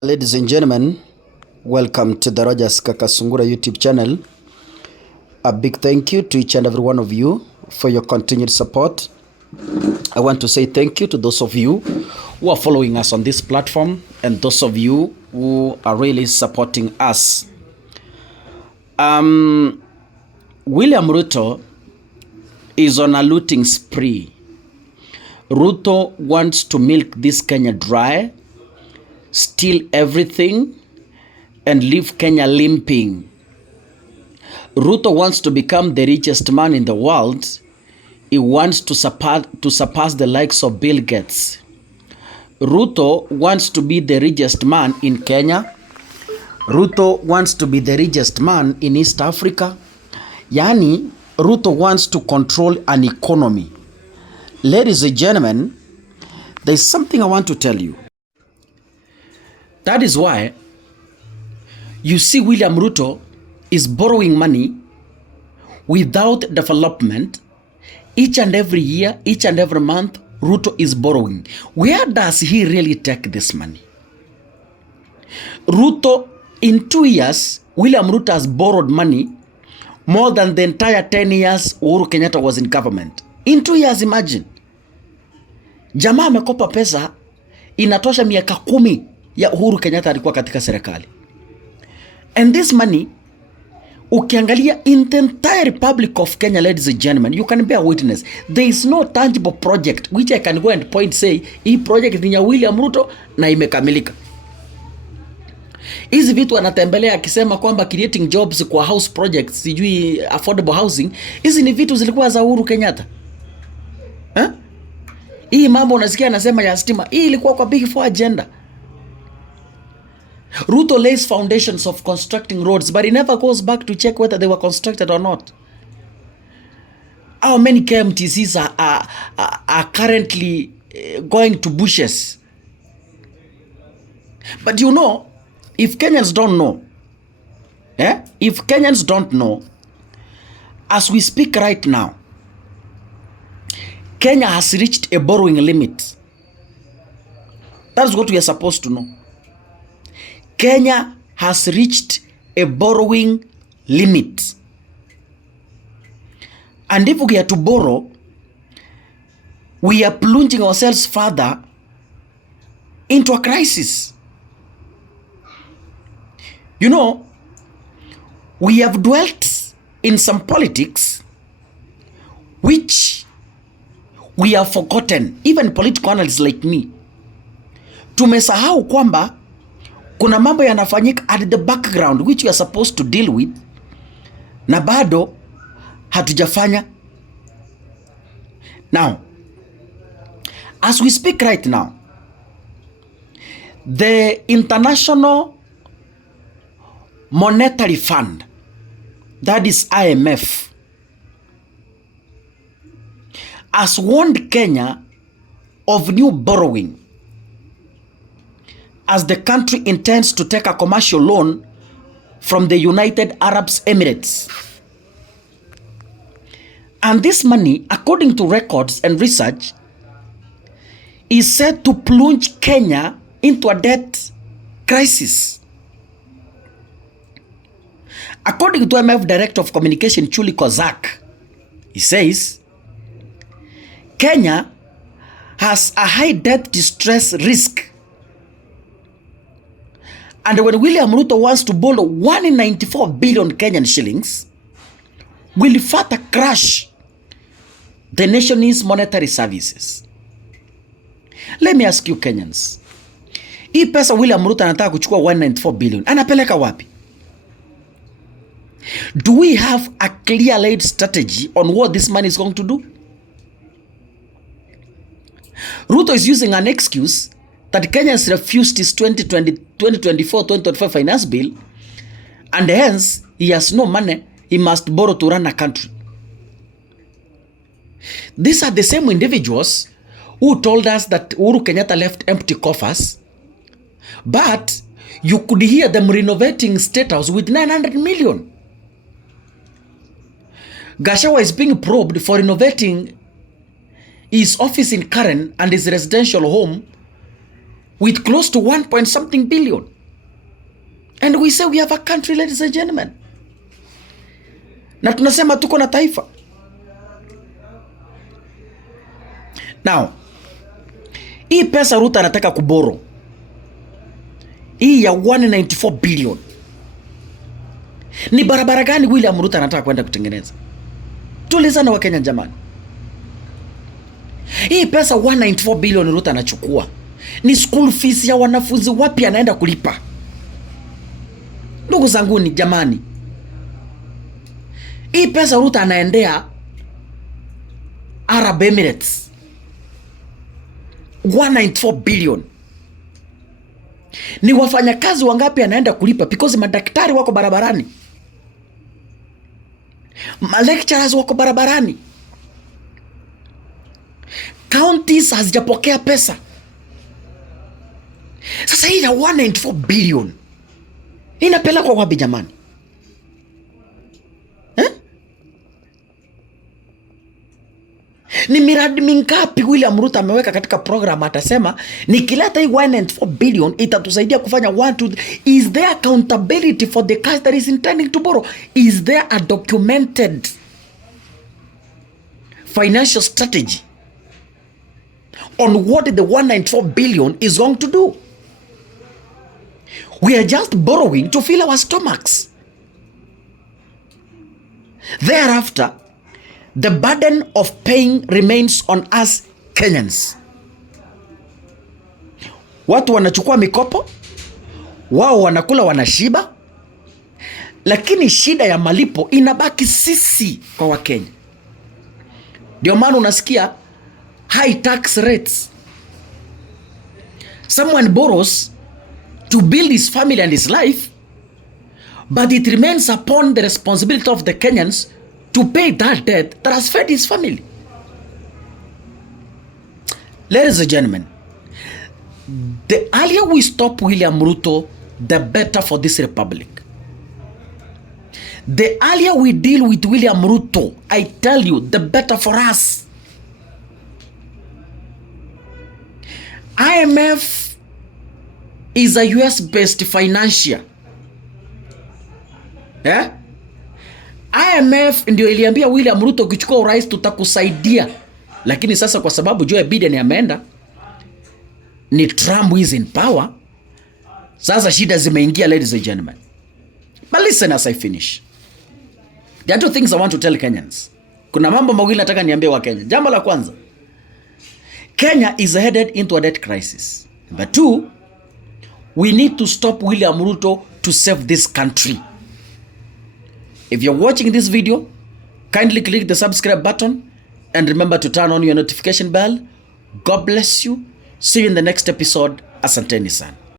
Ladies and gentlemen, welcome to the Rogers Kakasungura YouTube channel. A big thank you to each and every one of you for your continued support. I want to say thank you to those of you who are following us on this platform and those of you who are really supporting us. William Ruto is on a looting spree. Ruto wants to milk this Kenya dry, steal everything, and leave Kenya limping. Ruto wants to become the richest man in the world. He wants to surpass the likes of Bill Gates. Ruto wants to be the richest man in Kenya. Ruto wants to be the richest man in East Africa. Yani, Ruto wants to control an economy. Ladies and gentlemen, there's something I want to tell you. That is why you see William Ruto is borrowing money without development. Each and every year, each and every month, Ruto is borrowing. Where does he really take this money? Ruto, in 2 years, William Ruto has borrowed money more than the entire 10 years Uhuru Kenyatta was in government. In 2 years, imagine. Jamaa amekopa pesa inatosha miaka 10 ya Uhuru Kenyatta alikuwa katika serikali. And this money, ukiangalia in the entire Republic of Kenya, ladies and gentlemen, you can bear witness, there is no tangible project which I can go and point say, hii project ni ya William Ruto na imekamilika. Hizi vitu anatembelea akisema kwamba creating jobs kwa house projects, sijui affordable housing, hizi ni vitu zilikuwa za Uhuru Kenyatta. Hii mambo unasikia anasema ya stima, hii ilikuwa kwa Big Four agenda. Ruto lays foundations of constructing roads, but he never goes back to check whether they were constructed or not. How many KMTCs are currently going to bushes? But you know, if Kenyans don't know, if Kenyans don't know, as we speak right now, Kenya has reached a borrowing limit. That's what we are supposed to know. Kenya has reached a borrowing limit. And if we are to borrow, we are plunging ourselves further into a crisis. You know, we have dwelt in some politics which we have forgotten, even political analysts like me. Tumesahau kwamba kuna mambo yanafanyika at the background which we are supposed to deal with, na bado hatujafanya. Now, as we speak right now, the International Monetary Fund, that is IMF, has warned Kenya of new borrowing as the country intends to take a commercial loan from the United Arab Emirates. And this money, according to records and research, is said to plunge Kenya into a debt crisis. According to IMF Director of Communication Chuli Kozak, he says, Kenya has a high debt distress risk. And when William Ruto wants to borrow 194 billion Kenyan shillings, will further crash the nation's monetary services. Let me ask you Kenyans, hii pesa William Ruto anataka kuchukua 194 billion, anapeleka wapi? Do we have a clear laid strategy on what this money is going to do? Ruto is using an excuse that Kenyans refused his 2024-2025 finance bill, and hence he has no money, he must borrow to run a country. These are the same individuals who told us that Uhuru Kenyatta left empty coffers, but you could hear them renovating State House with 900 million. Gachagua is being probed for renovating his office in Karen and his residential home with close to 1 point something billion. And we say we have a country, ladies and gentlemen. Na tunasema tuko na taifa. Now, hii pesa Ruto anataka kuboro, hii ya 194 billion, ni barabara gani William Ruto anataka kwenda kutengeneza? Tulizana wa Kenya jamani. Hii pesa 194 billion Ruto anachukua ni school fees ya wanafunzi wapi anaenda kulipa? Ndugu zangu ni jamani, hii pesa Ruto anaendea Arab Emirates 194 billion. Ni wafanyakazi wangapi anaenda kulipa? Because madaktari wako barabarani, lecturers wako barabarani, counties hazijapokea pesa. Sasa hii ya 194 billion inapelekwa wapi jamani? Ni miradi mingapi William Ruto ameweka katika program? Atasema nikileta hii 194 billion itatusaidia kufanya 1 2. Is there accountability for the cash that is intending to borrow? Is there a documented financial strategy on what the 194 billion is going to do? We are just borrowing to fill our stomachs. Thereafter, the burden of paying remains on us Kenyans. Watu wanachukua mikopo, wao wanakula wanashiba, lakini shida ya malipo inabaki sisi kwa Wakenya. Ndio maana unasikia high tax rates. Someone borrows to build his family and his life, but it remains upon the responsibility of the Kenyans to pay that debt that has fed his family. Ladies and gentlemen, the earlier we stop William Ruto, the better for this republic. The earlier we deal with William Ruto, I tell you, the better for us. IMF is a US-based financier. Yeah? IMF ndio iliambia William Ruto ukichukua urais tutakusaidia. Lakini sasa kwa sababu Joe Biden ameenda, ni Trump is in power, sasa shida zimeingia, ladies and gentlemen. But listen as I finish. There are two things I want to tell Kenyans. Kuna mambo mawili nataka niambie wa Kenya. Jambo la kwanza, Kenya is headed into a debt crisis. Number two, we need to stop William Ruto to save this country. If you're watching this video, kindly click the subscribe button and remember to turn on your notification bell. God bless you. See you in the next episode. Asanteni sana.